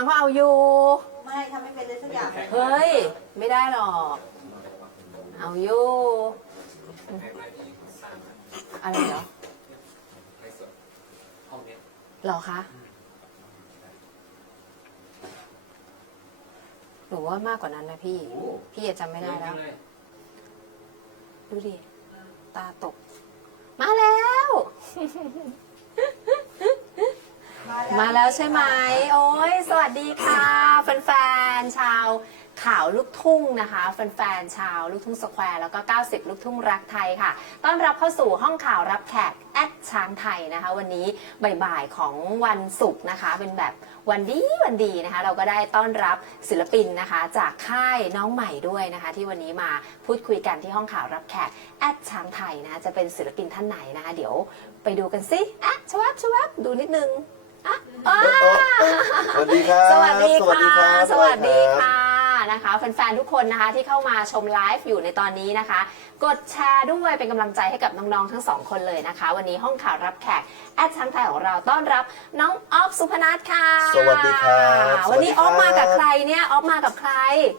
รเขาเอาอยู่ ไม่ทำไม่เป็นเลยสักอย่างเฮ้ย ไม่ได้หรอก เอาอยู่ อะไรเหรอเหรอคะ หนูว่ามากกว่านั้นนะพี่ พี่อาจจำไม่ได้แล้ว ดูดิ ตาตก มาแล้ว มาแล้วใช่ไหม โอ้ย สวัสดีค่ะ แฟนๆ ชาวข่าวลูกทุ่งนะคะ แฟนๆ ชาวลูกทุ่งสแควร์แล้วก็ 90 ลูกทุ่งรักไทยค่ะ ต้อนรับเข้าสู่ห้องข่าวรับแขกแอดช้างไทยนะคะ วันนี้บ่ายๆ ของวันศุกร์นะคะ เป็นแบบวันดีวันดีนะคะ เราก็ได้ต้อนรับศิลปินนะคะ จากค่ายน้องใหม่ด้วยนะคะ ที่วันนี้มาพูดคุยกันที่ห้องข่าวรับแขกแอดช้างไทยนะะจะเป็นศิลปินท่านไหนนะคะ เดี๋ยวไปดูกันสิอะชวับชวับดูนิดนึง อะอ่าสวัสดีครับ สวัสดีสวัสดีคค่ะรับสวัสดีรับค่ะนะคะแฟนๆทุกคนนะคะที่เข้ามาชมไลฟ์อยู่ในตอนนี้นะคะ กดแชร์ด้วยเป็นกำลังใจให้กับน้องๆทั้งสองคนเลยนะคะ วันนี้ห้องข่าวรับแขกแอดช้างไทยของเราต้อนรับน้องออฟสุพนัทค่ะสวัสดีครับวันนี้สอวัอสฟดีครับมากับใครเนี่ยออฟมากับใคร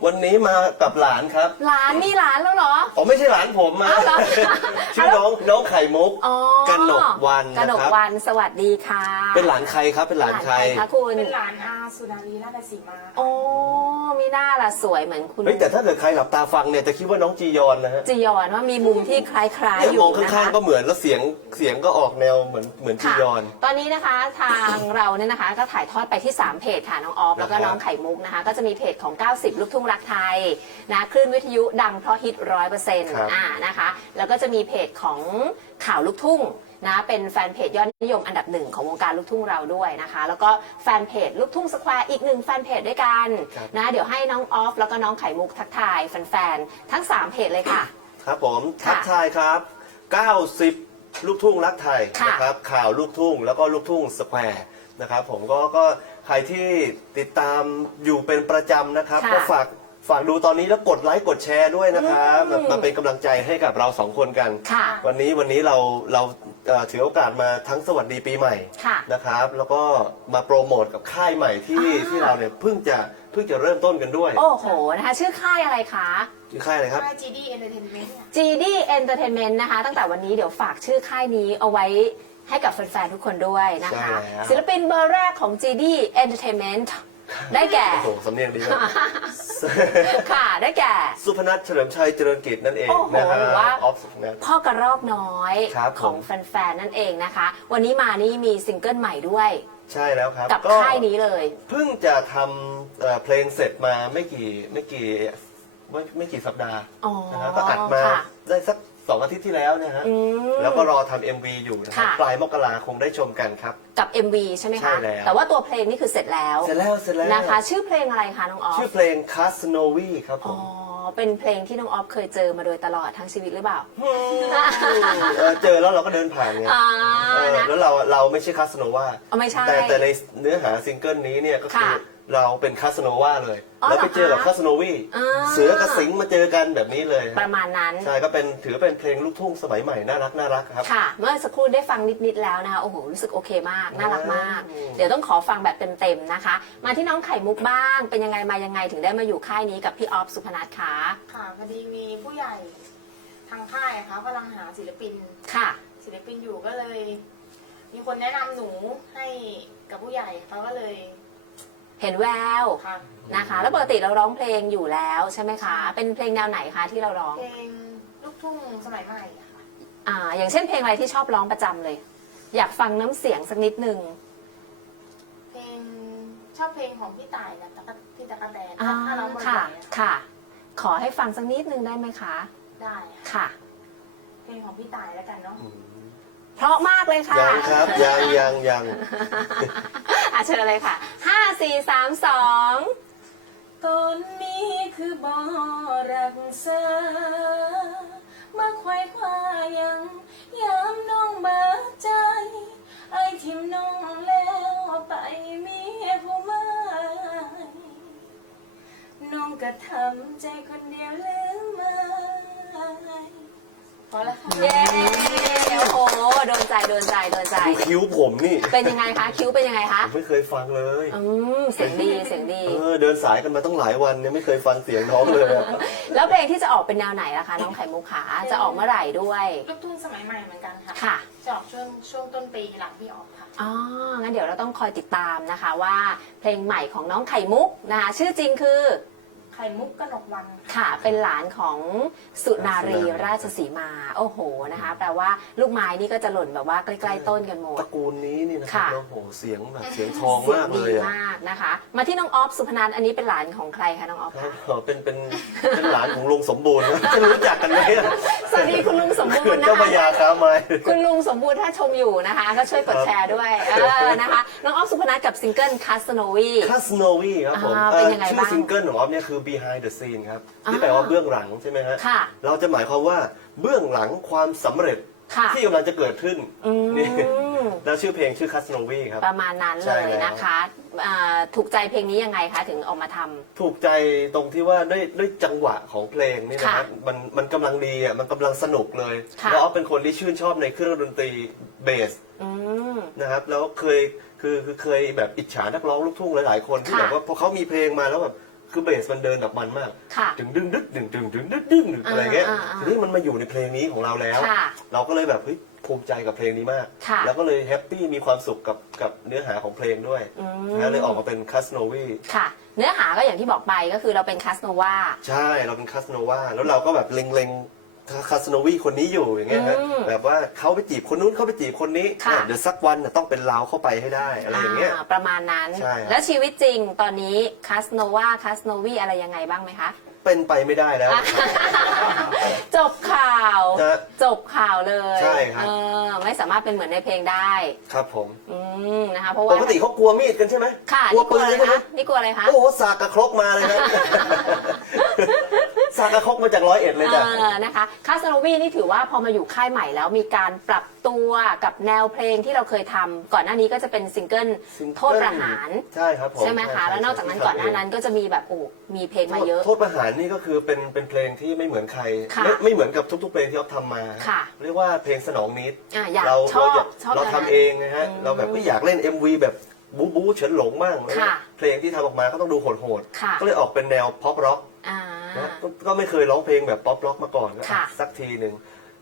วันนี้มากับหลานครับหลานมีหลานแล้วเหรอ อ๋อไม่ใช่หลานผมมาอ้าวเหรอ ชื่อน้องน้องไข่มุก อ๋อกนกวันกนะนกครับ วันสวัสดีค่ะเป็นหลานใครครับเป็นหลานใครคะคุณ เป็นหลานอาสุนารีราชสีมาโอ้มีหน้าล่ะสวยเหมือนคุณเฮ้ยแต่ถ้าเกิดใครหลับตาฟังเนี่ยจะคิดว่าน้องจียอนนะฮะ จียอนว่ามีมุมที่คล้ายๆเนี่ยอยู่มองนะคะข้างๆก็เหมือนแล้วเสียงเสียงก็ออกแนวเหมือนเหมือนจีค่ะยอน ตอนนี้นะคะทางเราเนี่ยนะคะก็ถ่ายทอดไปที่ 3 เพจค่ะน้องออฟแล้วก็นะครับน้องไข่มุกนะคะ ก็จะมีเพจของ 90 ลูกทุ่งรักไทยนะคลื่นวิทยุดังเพราะฮิตร้อยเปอร์เซ็นต์ครับ อ่านะคะ แล้วก็จะมีเพจของข่าวลูกทุ่งนะเป็นแฟนเพจยอดนิยมอันดับหนึ่งของวงการลูกทุ่งเราด้วยนะคะ แล้วก็แฟนเพจลูกทุ่งสแควร์อีกหนึ่งแฟนเพจด้วยกันครับนะเดี๋ยวให้น้องออฟแล้วก็น้องไข่มุกทักทายแฟนๆทั้งสามเพจเลยค่ะ ครับผมค่ะทักทายครับ 90 ลูกทุ่งรักไทยค่ะ นะครับข่าวลูกทุ่งแล้วก็ลูกทุ่งสแควร์นะครับผมก็ก็ใครที่ติดตามอยู่เป็นประจำนะครับ ค่ะ ก็ฝากฝากดูตอนนี้แล้วกดไลค์กดแชร์ด้วยนะครับอืมมาเป็นกำลังใจให้กับเราสองคนกัน ค่ะ วันนี้วันนี้เราเราเอ่อถือโอกาสมาทั้งสวัสดีปีใหม่ค่ะนะครับ แล้วก็มาโปรโมทกับค่ายใหม่ที่อ่าที่เราเนี่ยเพิ่งจะ เพิ่งจะเริ่มต้นกันด้วย โอ้โหนะคะชื่อค่ายอะไรคะ ชื่อค่ายอะไรครับค่ายจีดีเอนเตอร์เทนเมนต์ GD Entertainment นะคะ ตั้งแต่วันนี้เดี๋ยวฝากชื่อค่ายนี้เอาไว้ให้กับแฟนๆทุกคนด้วยนะคะ ใช่แล้ว ศิลปินเบอร์แรกของ GD Entertainment ได้แก่ โอ้โหสำเนียงดีมากค่ะ ได้แก่ สุพนัทเฉลิมชัยเจริญกิจนั่นเองโอ้โหนะฮะหรือว่า ออฟสุพนัท พ่อกระรอกน้อยครับผม ของแฟนๆนั่นเองนะคะ วันนี้มานี่มีซิงเกิลใหม่ด้วย ใช่แล้วครับกับก็ค่ายนี้เลย เพิ่งจะทำเอ่อเพลงเสร็จมาไม่กี่ไม่กี่ไม่ไม่กี่สัปดาห์อ๋อนะฮะก็อัดมาค่ะ ได้สัก สองอาทิตย์ที่แล้วนะฮะอืม แล้วก็รอทำ MV อยู่นะครับค่ะ ปลายมกราคงได้ชมกันครับ กับ MV ใช่ไหมใช่คะแล้ว แต่ว่าตัวเพลงนี่คือเสร็จแล้วเสร็จแล้วเสร็จแล้วนะคะ ชื่อเพลงอะไรคะน้องออฟชื่อเพลง Casnovi ครับผอ๋อมเป็นเพลงที่น้องออฟเคยเจอมาโดยตลอดทั้งชีวิตหรือเปล่า เออเจอแล้วเราก็เดินผ่านไงอ่าเออนะแล้วเราเราไม่ใช่คาสโนวาเอาไม่ใช่แต่แต่ในเนื้อหาซิงเกิลนี้เนี่ยก็คือค่ะ เราเป็นคาสโนวาเลย อ๋อแล้วไปเจอกับเหรอคะคาสโนวีอ่า เสือกับสิงห์มาเจอกันแบบนี้เลยประมาณนั้น ใช่ก็เป็นถือเป็นเพลงลูกทุ่งสมัยใหม่น่ารักน่ารักครับ ค่ะ เมื่อสักครู่ได้ฟังนิด ๆ แล้วนะคะ โอ้โห รู้สึกโอเคมาก น่ารักมาก อืม เดี๋ยวต้องขอฟังแบบเต็ม ๆ นะคะ มาที่น้องไข่มุกบ้าง เป็นยังไงมายังไงถึงได้มาอยู่ค่ายนี้กับพี่ออฟสุพนัทคะค่ะพอดีมีผู้ใหญ่ทางค่ายอะค่ะกำลังหาศิลปิน ค่ะ ศิลปินอยู่ก็เลย มีคนแนะนำหนูให้กับผู้ใหญ่เขาก็เลย เห็นแววค่ะนะคะ แล้วปกติเราร้องเพลงอยู่แล้วใช่ไหมคะ เป็นเพลงแนวไหนคะที่เราร้องเพลงลูกทุ่งสมัยใหม่อะค่ะอ่าอย่างเช่นเพลงอะไรที่ชอบร้องประจำเลย อยากฟังน้ำเสียงสักนิดนึง เพลงชอบเพลงของพี่ต่ายนะตะกะพี่ตะกะแตนอ่าถ้าร้องบ่อยค่ะ ๆอะค่ะ ขอให้ฟังสักนิดนึงได้ไหมคะ ได้ค่ะค่ะ เพลงของพี่ต่ายแล้วกันเนาะ เพราะมากเลยค่ะ ยังครับยังยังยังอะเชิญเลยค่ะห้าสี่สามสองตนนี้คือบ่รักษามาควายควายังยามน้องเบิดใจไอ้ทิมน้องแล้วไปมีผู้ใหม่น้องก็ทำใจคนเดียวลืมไหมพอแล้วค่ะ โอ้โหโดนใจโดนใจโดนใจ ดูคิ้วผมนี่เป็นยังไงคะ คิ้วเป็นยังไงคะผมไม่เคยฟังเลย อืมเสียงดีเสียงดี เออเดินสายกันมาต้องหลายวันเนี่ยไม่เคยฟังเสียงน้องเลยอะแล้วเพลงที่จะออกเป็นแนวไหนล่ะคะน้องไข่มุกขาจะออกเมื่อไหร่ด้วย ลูกทุ่งสมัยใหม่เหมือนกันค่ะ ค่ะ จะออกช่วงช่วงต้นปีหลังที่ออกค่ะ อ๋อ งั้นเดี๋ยวเราต้องคอยติดตามนะคะว่าเพลงใหม่ของน้องไข่มุกนะคะ ชื่อจริงคือไข่มุกกนกวันค่ะ เป็นหลานของสุนารีราชสีมา โอ้โหนะคะ แปลว่าลูกไม้นี่ก็จะหล่นแบบว่าใกล้ๆต้นกันหมตด ระกูลนี้นี่นะครัค่ะ บโอ้โหเสียงแบบเสียงทองเสียมางกเลดียอะมากนะคะ มาที่น้องออฟสุพนัทอันนี้เป็นหลานของใครคะน้องออฟครัคะบเป็นเป็นเป็นหลานของลุงสมบูรณ์นะจะรู้จักกันไหมอะสวัสดีคุณลุงสมบูเขื่อรนณ์นะเจ้าพระยาคะ ค้าไม้ คุณลุงสมบูรณ์ถ้าชมอยู่นะคะ ก็ช่วยกดแชร์ด้วยเออนะคะ น้องออฟสุพนัทกับซิงเกิลคาสโนวี คาสโนวีครับผมอ่าเอ่เป็นอยังไงชื่อบ้างซิงเกิลของออฟเนี่ยคือ behind the scene ครับอ่าที่แปลว่าเบื้องหลังใช่ไหมฮะค่ะเราจะหมายความว่าเบื้องหลังความสำเร็จค่ะที่กำลังจะเกิดขึ้นอืมนี่แล้วชื่อเพลงชื่อคาสโนวีครับ ประมาณนั้นใช่เลยแล้ว นะคะอ่าถูกใจเพลงนี้ยังไงคะถึงเออกมาทำ ถูกใจตรงที่ว่าด้วยด้วยจังหวะของเพลงนี่นะครับค่ะมันมันกำลังดีอะมันกำลังสนุกเลยค่ะ แล้วออฟเป็นคนที่ชื่นชอบในเครื่องดนตรีเบส อืม นะครับแล้วเคยคือคือเคยแบบอิจฉานักร้องลูกทุ่งหลายๆคนที่ค่ะแบบว่าพอเขามีเพลงมาแล้วแบบ คือเบสมันเดินแบบมันมาก ค่ะ ดึงดึงดึงดึงดึงดึงดึงดึงดึงอะไรเงี้ยอ่าอ่าอ่าทีนี้มันมาอยู่ในเพลงนี้ของเราแล้ว ค่ะเราก็เลยแบบเฮ้ยภูมิใจกับเพลงนี้มาก ค่ะแล้วก็เลยแฮปปี้มีความสุขกับกับเนื้อหาของเพลงด้วยอืม นะเลยออกมาเป็นคัสโนวีค่ะ เนื้อหาก็อย่างที่บอกไปก็คือเราเป็นคาสโนวา ใช่เราเป็นคัสโนวาแล้วเราก็แบบเล็งๆ คัสโนวีคนนี้อยู่อย่างเงี้ยฮะอืมแบบว่าเขาไปจีบคนนู้นเขาไปจีบคนนี้ค่ะ เดี๋ยวสักวันน่ะต้องเป็นเราเข้าไปให้ได้อะไรอย่างเงี้ย อ่าประมาณนั้น ใช่ครับ แล้วชีวิตจริงตอนนี้คาสโนวาคาสโนวีอะไรยังไงบ้างไหมคะ เป็นไปไม่ได้แล้ว จบข่าว ฮะจบข่าวเลยใช่ครับ เออไม่สามารถเป็นเหมือนในเพลงได้ครับผมอืมนะคะเพราะปว่า กติเขากลัวมีดกันใช่ไหมค่ะกลัวนี่กลัปืวนอะไรใช่ไหมคะนี่กลัวอะไรคะ โอ้โหสากกระครกมาเลยครับ สากกระครกมาจากร้อยเอ็ดเลยจ้ะ เออนะคะคาสโนวีนี่ถือว่าพอมาอยู่ค่ายใหม่แล้วมีการปรับตัวกับแนวเพลงที่เราเคยทำก่อนหน้านี้ก็จะเป็นซิงเกิลซิงเกิล โทษประหาร ใช่ครับผมใช่ไหมคะแล้วนอกจากนั้นก่อนหน้านั้นก็จะมีแบบโอ้มีเพลงมาเยอะ โทษประหารนี่ก็คือเป็นเป็นเพลงที่ไม่เหมือนใครค่ะไม่ไม่เหมือนกับทุกๆเพลงที่อ๊อฟทำมา ค่ะเรียกว่าเพลงสนองนิดอะอยากเราชอบเราอยากชอบเราแนวทำนั้นเองนะฮะอืมเราแบบไม่อยากเล่น MV แบบบู๊บู๊เฉินหลงบ้างค่ะเพลงที่ทำออกมาก็ต้องดูโหดค่ะ ๆก็เลยออกเป็นแนวพ็อปร็อก อ่า นะก็ก็ไม่เคยร้องเพลงแบบป๊อปร็อกมาก่อนก็ค่ะ สักทีหนึ่ง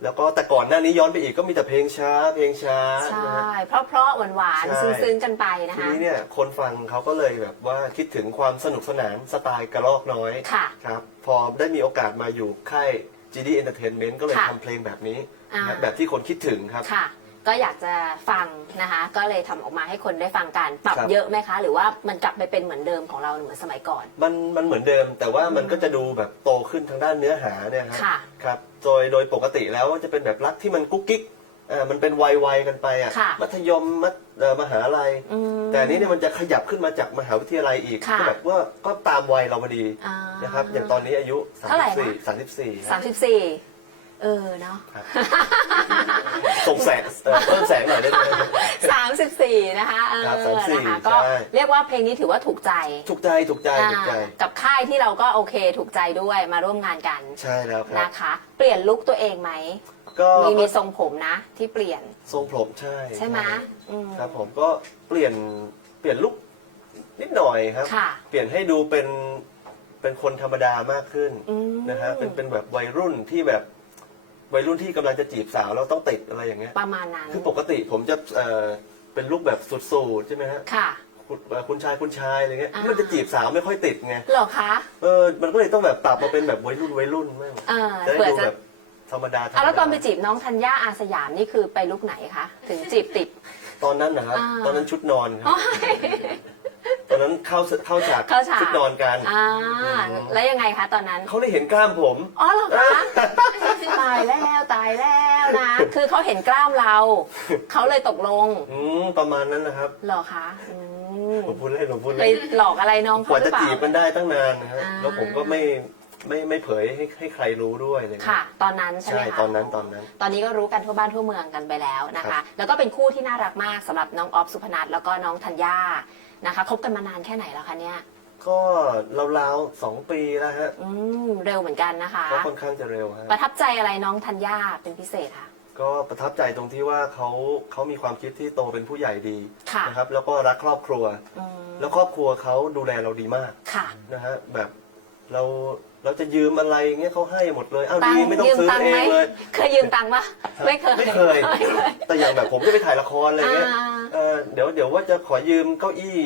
แล้วก็แต่ก่อนหน้านี้ย้อนไปอีกก็มีแต่เพลงช้า เพลงช้าใช่นะฮะ เพราะเพราะหวานหวานใช่ๆซึ้งๆกันไปนะทีคะ นี้เนี่ยคนฟังเขาก็เลยแบบว่าคิดถึงความสนุกสนานสไตล์กระรอกน้อยค่ะครับพอได้มีโอกาสมาอยู่ค่าย GD Entertainment ก็เลยค่ะทำเพลงแบบนี้อ่า นะแบบที่คนคิดถึงครับ ค่ะ ก็อยากจะฟังนะคะ ก็เลยทำออกมาให้คนได้ฟังกันปรับครับ เยอะไหมคะ หรือว่ามันกลับไปเป็นเหมือนเดิมของเราเหมือนสมัยก่อน มันมันเหมือนเดิม แต่ว่ามันก็จะดูแบบโตขึ้นทางด้านเนื้อหาเนี่ยครับค่ะครับโดยโดยปกติแล้วจะเป็นแบบรักที่มันกุ๊กกิ๊กอ่ามันเป็นวัยวัยกันไปอะค่ะ มัธยมมัธเอ่อมหาลัย อืม แต่อันนี้เนี่ยมันจะขยับขึ้นมาจากมหาวิทยาลัยอีกค่ะ ก็แบบว่าก็ตามวัยเราพอดีอ่า นะครับ อย่างตอนนี้อายุ เท่าไหร่นะ 34 34สามสิบสี่ เออเนาะ ครับ ส่งแสงเอ่อเพิ่มแสงหน่อยได้ไหมสามสิบสี่นะคะเออครับ34นะคะก็ใช่ เรียกว่าเพลงนี้ถือว่าถูกใจถูกใจถูกใจถูกใจ อ่ากับค่ายที่เราก็โอเคถูกใจด้วยมาร่วมงานกันใช่แล้วครับ นะคะ เปลี่ยนลุคตัวเองไหมก็มีมีทรงผมนะ ที่เปลี่ยนทรงผมใช่ใช่ไหมอืมครับผมก็เปลี่ยนเปลี่ยนลุคนิดหน่อยครับ ค่ะ เปลี่ยนให้ดูเป็นเป็นคนธรรมดา มากขึ้นอืมนะฮะเป็นเป็นแบบวัยรุ่นที่แบบ วัยรุ่นที่กำลังจะจีบสาวแล้วต้องติดอะไรอย่างเงี้ย ประมาณนั้น คือปกติผมจะเอ่อเป็นลุคแบบสุดๆใช่ไหมฮะค่ะ คุณเอ่อคุณชายคุณชายอะไรเงี้ยอ่ามั มันจะจีบสาวไม่ค่อยติดไงเหรอคะเออมันก็เลยต้องแบบปรับมาเป็นแบบวัยรุ่นวัยรุ่นมากเออจะได้เผื่อดูจะแบบธรรมดาธรรมอะดาแล้วตอนไปจีบน้องธัญญาอาสยามนี่คือไปลุกไหนคะ ถึงจีบติด ตอนนั้นนะครับ อ่า ตอนนั้นชุดนอนครับ ตอนนั้นเข้าเข้าฉากเข้าฉาก ชุดนอนกันอ่าอืมแล้วยังไงคะตอนนั้น เขาได้เห็นกล้ามผม อ๋อเหรอคะ ตายแล้วตายแล้วนะ คือเขาเห็นกล้ามเรา เขาเลยตกลงอืมประมาณนั้นนะครับเหรอคะอืมผมพูดเล่นผมพูดไปเล่นหลอกอะไรน้องกเขาว่าหรืจะอเปล่า จีบกันได้ตั้งนานนะฮะอ่า แล้วผมก็ไม่ไม่ไม่เผยให้ให้ใครรู้ด้วยเลยค่ะ ตอนนั้นใช่ไหใช่มคะ ตอนนั้นตอนนั้น ตอนนี้ก็รู้กันทั่วบ้านทั่วเมืองกันไปแล้วนะครัคะ บแล้วก็เป็นคู่ที่น่ารักมากสำหรับน้องออฟสุพนัทแล้วก็น้องธัญญา นะคะคบกันมานานแค่ไหนแล้วคะเนี่ย ก็ราวๆสองปีแล้วฮะอืมเร็วเหมือนกันนะคะ ก็ค่อนข้างจะเร็วฮะประทับใจอะไรน้องธัญญาเป็นพิเศษคะ ก็ประทับใจตรงที่ว่าเขาเขามีความคิดที่โตเป็นผู้ใหญ่ดีค่ะ นะครับ แล้วก็รักครอบครัว อืมแล้วครอบครัวเขาดูแลเราดีมากค่ะ นะฮะแบบเรา เราจะยืมอะไรเงี้ยเขาให้หมดเลยเอาตังดีค์ไม่ต้องยืมซื้อตังค์เอไหมงเลยเคยยืมตังค์ปะไม่เคยไม่เคย ไม่เคย แต่อย่างแบบผมจะไปถ่ายละครอะไรเงี้ยอ่าเออเดี๋ยวเดี๋ยวว่าจะขอยืมเก้าอี้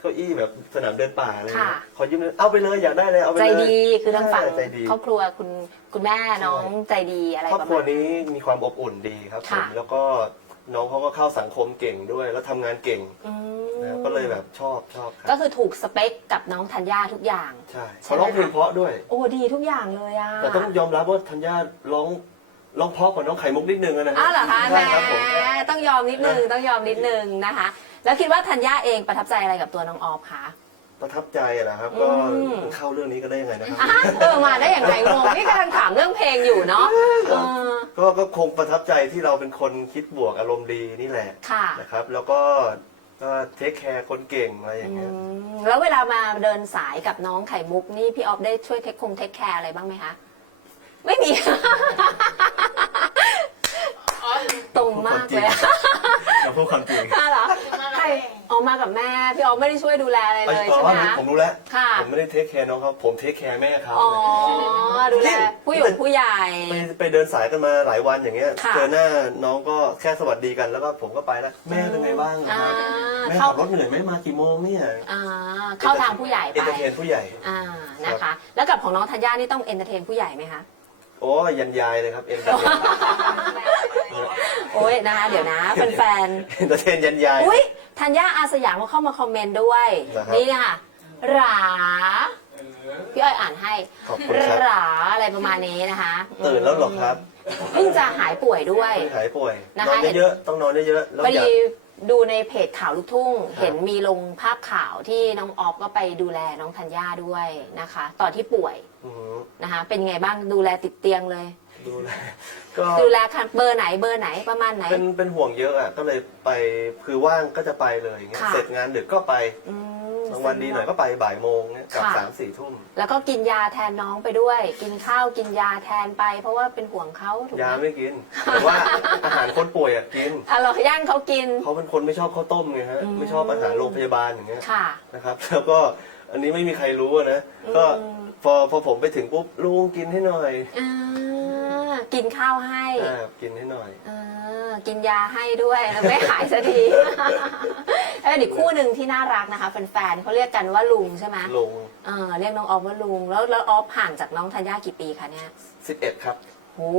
เก้าอี้แบบสนามเดินป่าอะไรเงี้ยค่ะ ขอยืมเลยเอาไปเลยอยากได้เลยเอาไปใจเลยดีคือทางฝั่งใช่ใจดี ครอบครัวคุณคุณแม่น้องใจดีอะไรครอบประครัวมาณ นี้มีความอบอุ่นดีครับผค่ะ มแล้วก็ น้องเขาก็เข้าสังคมเก่งด้วย แล้วทำงานเก่งอืมนะก็เลยแบบชอบชอบคก็รับคือถูกสเปคกับน้องธัญญาทุกอย่าง ใช่ใช่เขาไหมร้องเพลงคะเพราะด้วย โอ้ดีทุกอย่างเลยอะ แต่ต้องยอมรับว่าธัญญาร้องร้องเพราะกว่าน้องไข่มุกนิดนึงอะนะฮะอ้าวเหรอคะแหมใช่ครับผม ต้องยอมนิดนึงต้องยอมนิดนึงนะคะ แล้วคิดว่าธัญญาเองประทับใจอะไรกับตัวน้องออฟคะ ประทับใจนะครับ ก็อืม เข้าเรื่องนี้ก็ได้ยังไงนะครับอะเออมาได้อย่างไรงงนี่กำลังถามเรื่องเพลงอยู่เนาะเออ ก็ก็คงประทับใจที่เราเป็นคนคิดบวกอารมณ์ดีนี่แหละค่ะนะครับ แล้วก็ก็เทคแคร์คนเก่งอะไรอย่างเงี้ยอืมแล้วเวลามาเดินสายกับน้องไข่มุกนี่พี่ออฟได้ช่วยเทคคงเทคแคร์อะไรบ้างไหมคะไม่มี ตรงมากเลยอะ เราพูดความจริง ค่ะเหรอ ใคร ออกมากับแม่พี่ออฟไม่ได้ช่วยดูแลอะไรเลยใช่ไหมคะ ผมรู้แล้วค่ะ ผมไม่ได้เทคแคร์น้องเขาผมเทคแคร์แม่เขาอ๋อดูแลผู้อยู่ผู้ใหญ่ ไปไปเดินสายกันมาหลายวันอย่างเงี้ยค่ะเจอหน้าน้องก็แค่สวัสดีกันแล้วก็ผมก็ไปแล้วแม่เป็นไงบ้างนะครับอ่าแม่เข้าขับรถเหนื่อยไหมมากี่โมงเนี่ยอ่าเข้าทางผู้ใหญ่เอนไปเตอร์เทนผู้ใหญ่อ่านะคะ แล้วกับของน้องธัญญานี่ต้องเอนเตอร์เทนผู้ใหญ่ไหมคะโอ้ยยันยายเลยครับเอนเตอร์เทน โอ้ยนะคะเดี๋ยวนะแฟนเอนเตอร์เทนยันยาย ๆอุ้ยธัญญาอาสยามเขาเข้ามาคอมเมนต์ด้วย นะครับ นี่ค่ะหราพี่อ้อยอ่านให้ขอบคุณครับ หราอะไรประมาณนี้นะคะตื่นแล้วเหรอครับเพิ่งจะหายป่วยด้วย หายป่วยนะนคะอนเยอะๆต้องนอนเยอะๆแล้วพออย่า ดีดูในเพจข่าวลูกทุ่งเห็นมีลงภาพข่าวที่น้องออฟก็ไปดูแลน้องธัญญาด้วยนะคะ ตอนที่ป่วยอืมนะคะ เป็นไงบ้างดูแลติดเตียงเลย ดูแลก็ดูแลค่ะเบอร์ไหนเบอร์ไหนประมาณไหน เป็นเป็นห่วงเยอะอะก็เลยไปคือว่างก็จะไปเลยอย่างเงี้ยค่ะ เสร็จงานดึกก็ไปอืม บางวันดีหน่อยก็ไปบ่ายโมงเนี่ยกลับค่ะ สามสี่ทุ่มแล้วก็กินยาแทนน้องไปด้วย กินข้าวกินยาแทนไป เพราะว่าเป็นห่วงเขาถูกยาไหมไม่กินแต่ว่า อาหารคนป่วยอะกินอะเราย่างเขากิน เขาเป็นคนไม่ชอบข้าวต้มไงฮะอืม ไม่ชอบอาหารโรงพยาบาลอย่างเงี้ย ค่ะ นะครับแล้วก็อันนี้ไม่มีใครรู้อะนะ ก็อืม พอพอผมไปถึงปุ๊บลุงกินให้หน่อย อ่า กินข้าวให้อ่ากินให้หน่อยอ่ากินยาให้ด้วยแล้วไม่หายสักที เอ้ยอีกคู่หนึ่งที่น่ารักนะคะแฟนๆเขาเรียกกันว่าลุงใช่ไหมลุงเออเรียกน้องออฟว่าลุง แล้วแล้วออฟห่างจากน้องธัญญากี่ปีคะเนี่ย 11 ครับ โอ้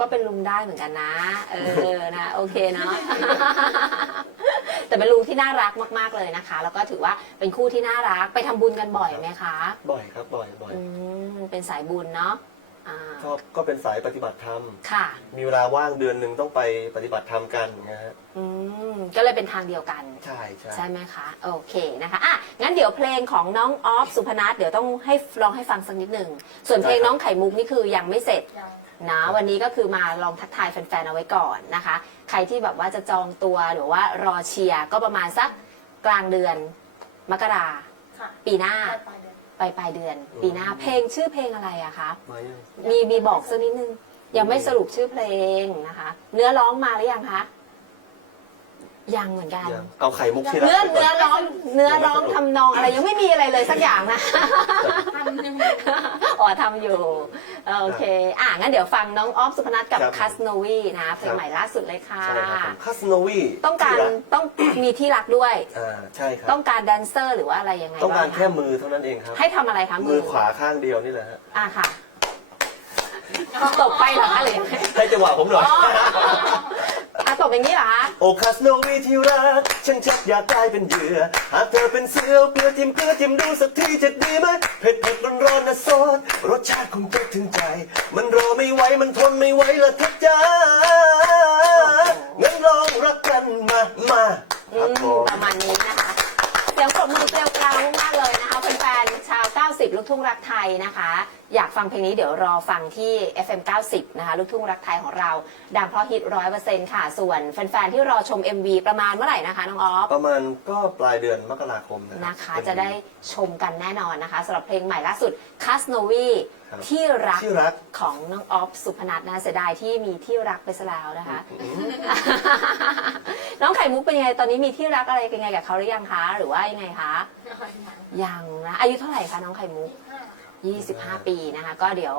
ก็เป็นลุงได้เหมือนกันนะ เออ นะ โอเคเนาะ แต่เป็นลุงที่น่ารักมากๆเลยนะคะ แล้วก็ถือว่าเป็นคู่ที่น่ารัก ไปทำบุญกันบ่อยไหมคะ บ่อยครับบ่อยบ่อย อืม เป็นสายบุญเนาะอ่า ชอบก็เป็นสายปฏิบัติธรรม ค่ะ มีเวลาว่างเดือนหนึ่งต้องไปปฏิบัติธรรมกันอย่างเงี้ยฮะ อืม ก็เลยเป็นทางเดียวกัน ใช่ใช่ใช่ไหมคะ โอเคนะคะอะงั้นเดี๋ยวเพลงของน้องออฟสุพนัทเดี๋ยวต้องให้ลองให้ฟังสักนิดหนึ่ง ส่วนเพลงน้องไข่มุกนี่คือยังไม่เสร็จ นะวันนี้ก็คือมาลองทักทายแฟนๆเอาไว้ก่อนนะคะ ใครที่แบบว่าจะจองตัวหรือว่ารอเชียร์ก็ประมาณสักกลางเดือนมกราค่ะ ปีหน้า ปลายปลายเดือน ปลายปลายเดือน ปีหน้าเพลงชื่อเพลงอะไรอะคะ มายังมีมีบอกสักนิดนึง ยังไม่สรุปชื่อเพลงนะคะ เนื้อร้องมาหรือยังคะยังเหมือนกัน ยังเอาไข่มุกที่รักเนื้อไปก่เนื้อร้องเนื้อร้องทำนองอะไรยังไม่มีอะไรเลยสักอย่างนะทำยังไง อ๋อทำอยู่ โอเค อะ งั้นเดี๋ยวฟังน้องออฟสุพนัทกับครับ คัสโนวีนะเพลงใหม่ล่าสุดเลยค่ะ ใช่ครับผมคาสโนวีต้องการต้องมีที่รักด้วย อ่าใช่ครับ ต้องการแดนเซอร์หรือว่าอะไรยังไงต้องการบ้แค่งะมือเท่านั้นเองครับ ให้ทำอะไรคะมือขวาข้างเดียวนี่แหละฮะอะค่ะ ตบไปเหรอคะหรือยังไงให้จังหวะผมหน่อย อ๋ออะ ตบอย่างนี้เหรอคะโอคาสโนวีที่รักฉันชักอยากกลายเป็นเหยื่อหากเธอเป็นเสือเพื่อทิมเพื่อทิมดูสักทีจะดีไหมเผ็ดเผ็ดร้อนร้อนนะซอสรสชาติคงจะถึงใจ มันรอไม่ไหวมันทนไม่ไหวละทักใจ ลูกทุ่งรักไทยนะคะ อยากฟังเพลงนี้เดี๋ยวรอฟังที่ FM 90 นะคะ ลูกทุ่งรักไทยของเรา ดังเพราะฮิตร้อยเปอร์เซ็นต์ค่ะ ส่วนแฟนๆ ที่รอชม MV ประมาณเมื่อไหร่นะคะน้องออฟ ประมาณก็ปลายเดือนมกราคมนะนะคะเป็นจะได้ชมกันแน่นอนนะคะสำหรับเพลงใหม่ล่าสุด c a s n o v i ครับที่รักที่รัก ของน้องออฟสุพนัทนะเสียดายที่มีที่รักไปซะแล้วนะคะ น้องไข่มุกเป็นยังไงตอนนี้มีที่รักอะไรกันยังไงกับเขาหรือยังคะ หรือว่ายังไงคะยังนะอายุเท่าไหร่คะน้องไข่มุก 25 ปีนะคะ ก็เดี๋ยว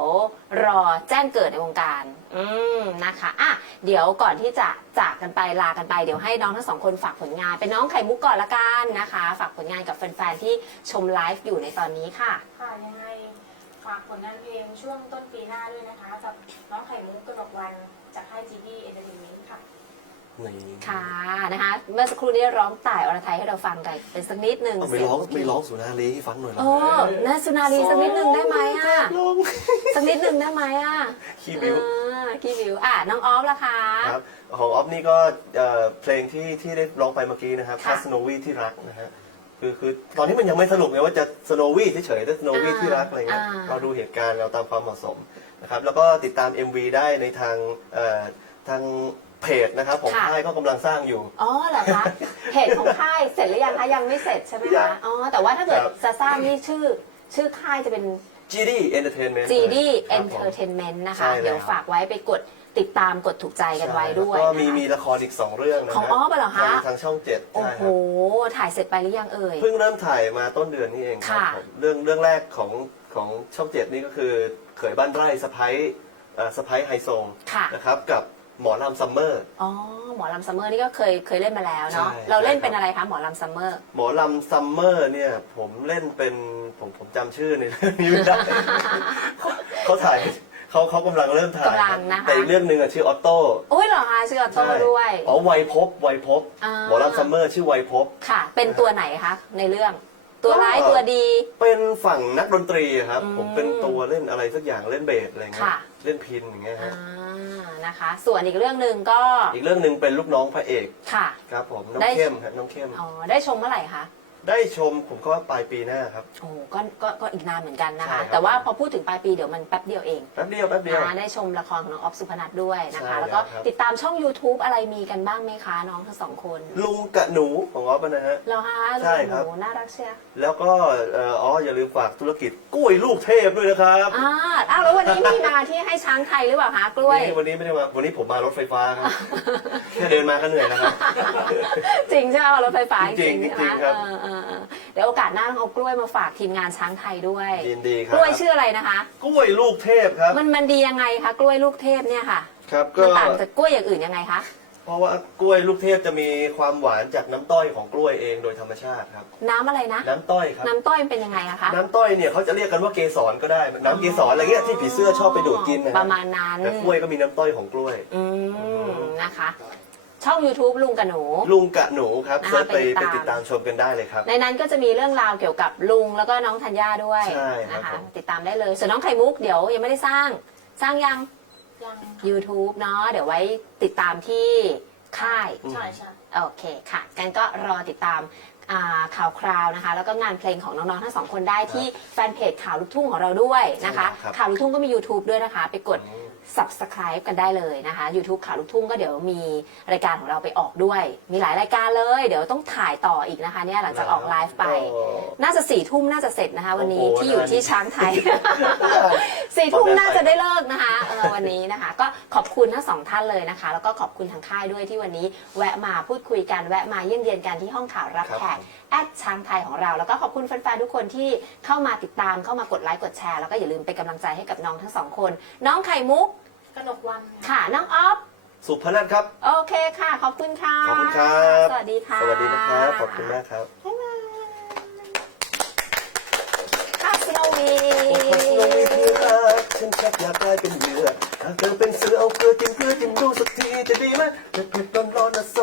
รอแจ้งเกิดในวงการ อืมนะคะอะเดี๋ยวก่อนที่จะจากกันไปลากันไปเดี๋ยวให้น้องทั้งสองคนฝากผลงาน เป็นน้องไข่มุกก่อนละกันนะคะ ฝากผลงานกับแฟนๆที่ชมไลฟ์อยู่ในตอนนี้ค่ะ ค่ะยังไงฝากผลงานเพลงช่วงต้นปีหน้าด้วยนะคะกับน้องไข่มุกกระดกวันจากค่ายจีดีเอนเตอร์เทนเมนต์ค่ะนี่ค่ะนะคะ เมื่อสักครู่นี้ร้องต่ายอรไทยให้เราฟังกันเป็นสักนิดหนึ่งเอาไม่ร้องไม่ร้องสุนารีให้ฟังหน่อยเหรอโอ้นาสุนารีสักนิดหนึ่งได้ไหมอะร้องสักนิดหนึ่งได้ไหมอะขี้บิวอ่าขี้บิวอะน้องออฟล่ะคะครับของออฟนี่ก็เอ่อเพลงที่ที่ได้ร้องไปเมื่อกี้นะครับค่ะคาสโนวีที่รักนะฮะ คือคือตอนนี้มันยังไม่สรุปไงว่าจะสโนวีเฉยๆแต่สโนวีอ่าที่รักอะไรเงี้ยอ่า เราดูเหตุการณ์เราตามความเหมาะสมนะครับแล้วก็ติดตาม MV ได้ในทางเอ่อทางเพจนะครับของค่ายก็กำลังสร้างอยู่ อ๋อเหรอคะเพจของค่ายเสร็จหรือยังคะยังไม่เสร็จใช่ไหมยัคะงอ๋อแต่ว่าถ้าเกิดครับ จะสร้างนี่ชื่อ ชื่อค่ายจะเป็น GD Entertainment GD ครับผม Entertainment นะคะ ใช่แล้ว เดี๋ยวฝากไว้ไปกด ติดตามกดถูกใจกันไว้ด้วยแล้วก็นะคะมีมีละครอีก 2 เรื่องนะของฮะอ้อปะเหรอคะทางทางช่องเจ็ดโอ้ใช่โหครับถ่ายเสร็จไปหรือยังเอ่ย เพิ่งเริ่มถ่ายมาต้นเดือนนี้เองครับค่ะผมเรื่องเรื่องแรกของของช่องเจ็ดนี่ก็คือเขยบ้านไร่สะพ้ายเอ่อสะพ้ายไฮโซค่ะนะครับกับหมอลำซัมเมอร์ อ๋อ หมอลำซัมเมอร์นี่ก็เคยเคยเล่นมาแล้วเนาะใช่เราเล่นใช่เป็นอะไรคะหมอลำซัมเมอร์ หมอลำซัมเมอร์เนี่ยผมเล่นเป็นผมผมจำชื่อในเรื่องนี้ไม่ได้เขาถ่าย เขาเขากำลังเริ่มถ่ายกำลังนะคะ แต่อีกเรื่องหนึ่งอะชื่อออโต้โอ้ยเหรอคะชื่อออโต้ใช่ด้วย อ๋อไวยพบไวยพบอ่า หมอลำซัมเมอร์ชื่อไวยพบ ค่ะ เป็นตัวไหนคะในเรื่อง ตัวร้ายก็ตัวดี เป็นฝั่งนักดนตรีครับ อืมผมเป็นตัวเล่นอะไรสักอย่างเล่นเบสอะไรเงี้ยค่ะ เล่นพินอย่างเงี้ยอ่าฮะนะคะ ส่วนอีกเรื่องหนึ่งก็อีกเรื่องหนึ่งเป็นลูกน้องพระเอกค่ะ ครับผมน้องได้ เข้มครับน้องเข้มอ๋อได้ชมเมื่อไหร่คะ ได้ชมผมก็ว่าปลายปีหน้าครับ โอ้ก็ก็ก็อีกนานเหมือนกันนะคะใช่ครับแต่ว่าพอพูดถึงปลายปีเดี๋ยวมันแป๊บเดียวเองแป๊บเดียวแป๊บเดียว นะได้ชมละครของน้องออฟสุพนัทด้วยนะคะใช่แล้วก็แล้วครับ ติดตามช่อง YouTube อะไรมีกันบ้างไหมคะ น้องทั้งสองคนลุงกับหนูของออฟนะฮะ เหรอคะใช่ครับ หนูน่ารักเชียวแล้วก็เอ่ออ๋ออย่าลืมฝากธุรกิจกล้วยลูกเทพด้วยนะครับอ่าอ้าวแล้ววันนี้มีมาที่ให้ช้างไทยหรือเปล่าคะกล้วย นี่วันนี้ไม่ได้มาวันนี้ผมมารถไฟฟ้าครับ แค่เดินมาก็เหนื่อยแล้วครับ จริงใช่ไหมรถไฟฟ้าจริงๆใช่ไหมจริงๆครับ เออเออเออเดี๋ยวโอกาสหน้าต้องเอากล้วยมาฝากทีมงานช้างไทยด้วย ยินดีครักล้วยชื่ออะไรนะคะ กล้วยลูกเทพครับมันมันดียังไงคะกล้วยลูกเทพเนี่ยค่ะครับก็มันต่างจากกล้วยอย่างอื่นยังไงคะเพราะว่ากล้วยลูกเทพจะมีความหวานจากน้ำต้อยของกล้วยเองโดยธรรมชาติครับ น้ำอะไรนะ น้ำต้อยครับ น้ำต้อยมันเป็นยังไงอะคะน้ำต้อยเนี่ยเขาจะเรียกกันว่าเกสรก็ได้น้ำเกสรอะไรเงี้ยที่ผีเสื้อชอบไปดูดกินนะประมาณนั้น แต่กล้วยก็มีน้ำต้อยของกล้วย อืมนะคะ ช่อง YouTube ลุงกับหนู ลุงกะหนูครับนะคะเสิร์ชไปไปไปติติดดตาตาม มชมกันได้เลยครับ ในนั้นก็จะมีเรื่องราวเกี่ยวกับลุงแล้วก็น้องธัญญาด้วยใช่ครับนะคะ ผม ติดตามได้เลย ส่วนน้องไข่มุกเดี๋ยวยังไม่ได้สร้างสร้างยัง ยัง YouTube เนาะเดี๋ยวไว้ติดตามที่ค่าย ใช่ใช่ โอเคค่ะ กันก็รอติดตามอ่าข่าวคราวนะคะ แล้วก็งานเพลงของน้องๆ ทั้งสองคนได้ที่แฟนเพจข่าวลูกทุ่งของเราด้วยนะคะ ใช่ครับข่าวลูกทุ่งก็มี YouTube ด้วยนะคะ ไปกด subscribe กันได้เลยนะคะ YouTube ข่าวลูกทุ่งก็เดี๋ยวมีรายการของเราไปออกด้วย มีหลายรายการเลย เดี๋ยวต้องถ่ายต่ออีกนะคะเนี่ยหลังจากออกไลฟ์ไปโอ้น่าจะสี่ทุ่มน่าจะเสร็จนะคะ วันนี้โอ้โหที่อยู่ที่ช้างไทยสี่ทุ่มน่าจะได้เลิกนะคะเออวันนี้นะคะ ก็ขอบคุณทั้งสองท่านเลยนะคะ แล้วก็ขอบคุณทางค่ายด้วยที่วันนี้ แวะมาพูดคุยกันแวะมาเยี่ยมเยียนกันที่ห้องข่าวรับครับแขกแอดช้างไทยของเรา แล้วก็ขอบคุณแฟนๆทุกคนที่เข้ามาติดตามเข้ามากดไลค์กดแชร์แล้วก็อย่าลืมเป็นกำลังใจให้กับน้องทั้งสองคน น้องไข่มุก กนกวันค่ะ น้องออฟ สุพนัทครับ โอเคค่ะ ขอบคุณค่ะ ขอบคุณครับ สวัสดีค่ะสวัสดีนะครับ ขอบคุณมากครับบ๊ายบายข้าสโนวีขอนวิธีรักฉันชักอยากกลาเป็นเหยื่อหาเธอเป็นเสือเอาเกลือกินเกลือกินดูสักทีจะดีไหมเผ็เผ็ดร้อนร้อนนะโซ